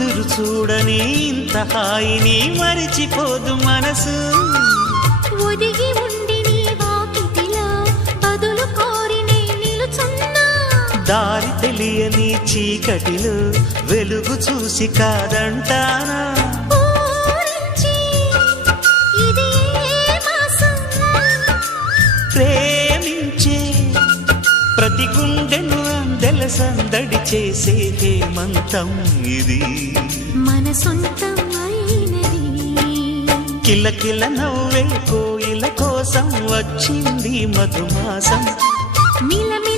కుదురు చూడని ఇంత హాయిని మరిచిపోదు మనసు ఒదిగి ఉండి నీ వాకిటిలో బదులు కోరి నే నిలుచున్నా దారి తెలియని చీకటిలో వెలుగు చూసి కాదంటానా ఊరించి ఇది ఏ మాసం ప్రేమించే ప్రతి గుండెను అందెల సందడి చేసే హేమంతం ఇది మన సొంతం అయినది కిలకిల నవ్వే కోయిల కోసం వచ్చింది మధుమాసం మిలమిల